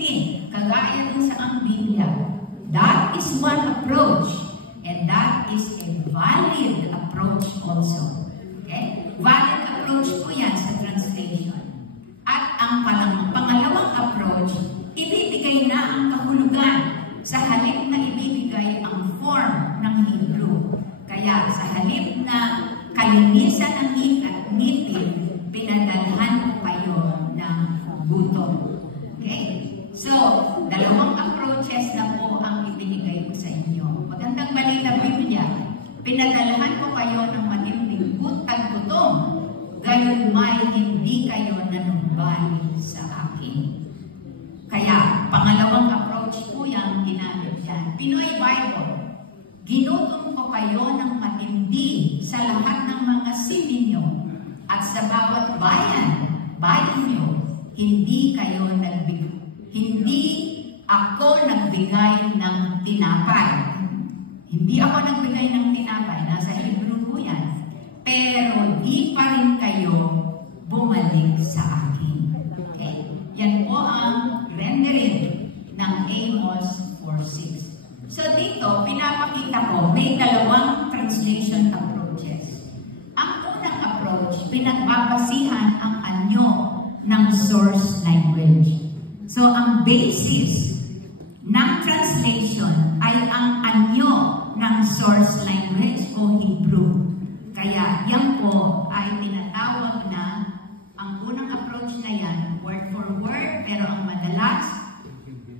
Philippine, kagaya ng sa ang Biblia. That is one approach, and that is a valid approach also. Okay? Valid approach po yan sa translation. At ang pangalawang approach, ibibigay na ang kahulugan sa halip na ibibigay ang form ng Hebrew. Kaya sa halip na kalinisan ng ngipin, pinadalhan ko kayo ng gutom. Okay? So, dalawang approaches na po ang ibinigay ko sa inyo. Magandang balita Biblia, pinadalhan ko kayo ng matinding gutom, gayon may hindi kayo nanumbalik sa akin. Kaya, pangalawang approach po yung ginamit yan. Pinoy Bible, ginutom ko kayo ng matindi sa lahat ng mga silid nyo at sa bawat bayan nyo, hindi ako nagbigay ng tinapay. Hindi ako nagbigay ng tinapay, nasa Hebrew po yan. Pero di pa rin kayo bumalik sa akin. Okay? Yan po ang rendering ng Amos 4:6. So dito, pinapakita ko, may dalawang translation approaches. Ang unang approach, pinagbabasihan ang anyo ng source language. So ang basis ng translation ay ang anyo ng source language o Hebrew. Kaya yan po ay tinatawag na, ang unang approach na yan, word for word, pero ang madalas,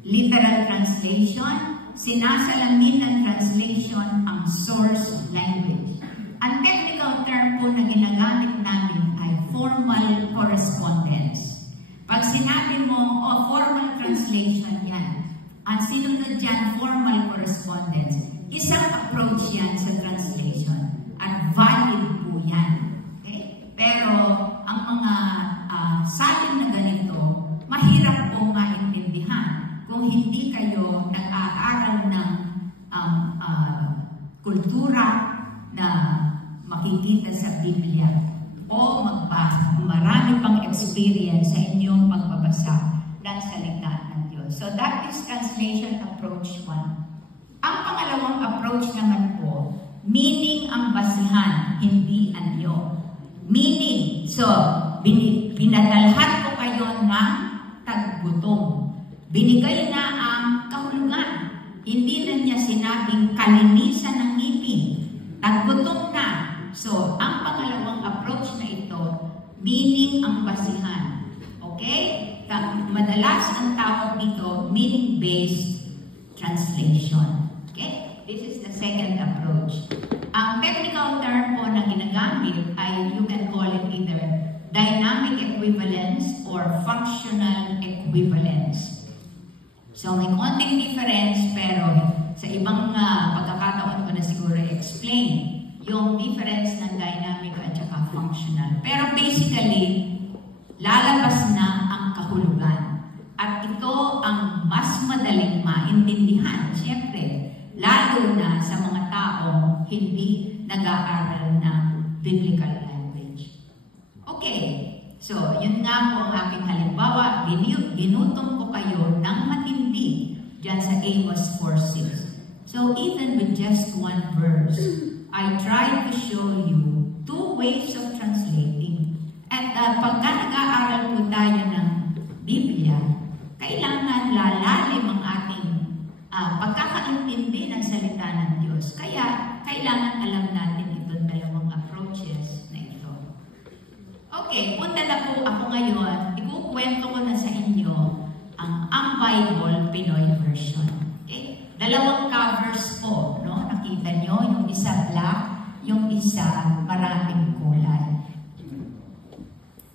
literal translation, sinasalamin ng translation ang source language. Ang technical term po na ginagamit namin ay formal correspondence. Pag sinabi mo, formal translation yan, ang sinunod dyan, formal correspondence, isang approach yan sa translation at valid po yan. Okay? Pero ang mga salin na ganito, mahirap po maintindihan kung hindi kayo nag-aaral ng kultura na makikita sa Biblia o magbasa, marami pang experience sa inyong pagbabasa ng salita ng Diyos. So that is translation approach 1. Ang pangalawang approach naman po, meaning ang basihan, hindi anyo. Meaning, so, pinadalhan ko kayo ng taggutom. Binigay na ang kahulugan. Hindi na niya sinabing kalinisan ng ngipin. Taggutom na. So, ang pangalawang approach na ito, meaning ang basihan. Okay? Madalas ang tawag dito, meaning-based translation. Okay? This is the second approach. Ang technical term po na ginagamit ay, you can call it either dynamic equivalence or functional equivalence. So, may konting difference, pero sa ibang pagkakataon ko na siguro explain yung difference ng dynamic at saka functional. Pero basically, lalabas na ang kahulugan. At ito ang mas madaling maintindihan, siyempre, lalo na sa mga taong hindi nag-aaral ng biblical language. Okay, so yun nga po ang aking halimbawa. Ginutom ko kayo ng matindi dyan sa Amos 4:6. So even with just one verse, I tried to show you two ways of translating. At pagka nag-aaral po tayo ng Biblia, kailangan lalalim ang ating pagkakaintindi ng salita ng Diyos. Kaya, kailangan alam natin itong dalawang approaches na ito. Okay, punta na po ako ngayon. Ikukwento ko na sa inyo ang Bible Pinoy version. Okay? Dalawang covers po, no? Nakita nyo, yung isa black, yung isa maraming kulay.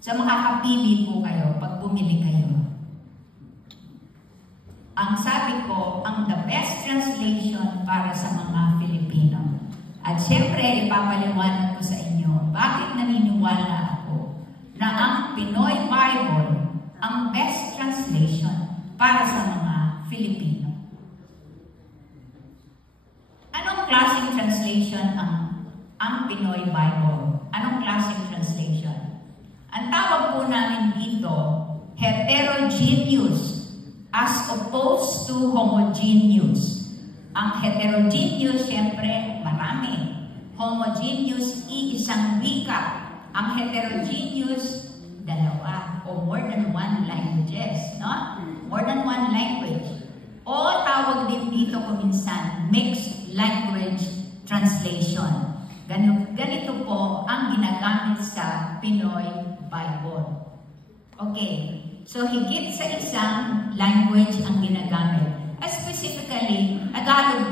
So, makakapili po kayo pag bumili kayo. Ang sabi ko, ang the best translation para sa mga Filipino. At syempre, ipapaliwanag ko sa inyo, bakit naniniwala ako na ang Pinoy Bible ang best translation para sa mga Filipino. Anong klaseng translation ang Pinoy Bible? Anong klaseng translation? Ang tawag po namin dito, heterogeneous as opposed to homogeneous. Ang heterogeneous, syempre, marami. Homogeneous, iisang wika. Ang heterogeneous, dalawa o more than one languages, no? More than one language. O tawag din dito kuminsan, mixed language translation. Ganito po ang ginagamit sa Pinoy Bible. Okay, so higit sa isang language ang ginagamit. Specifically, Tagalog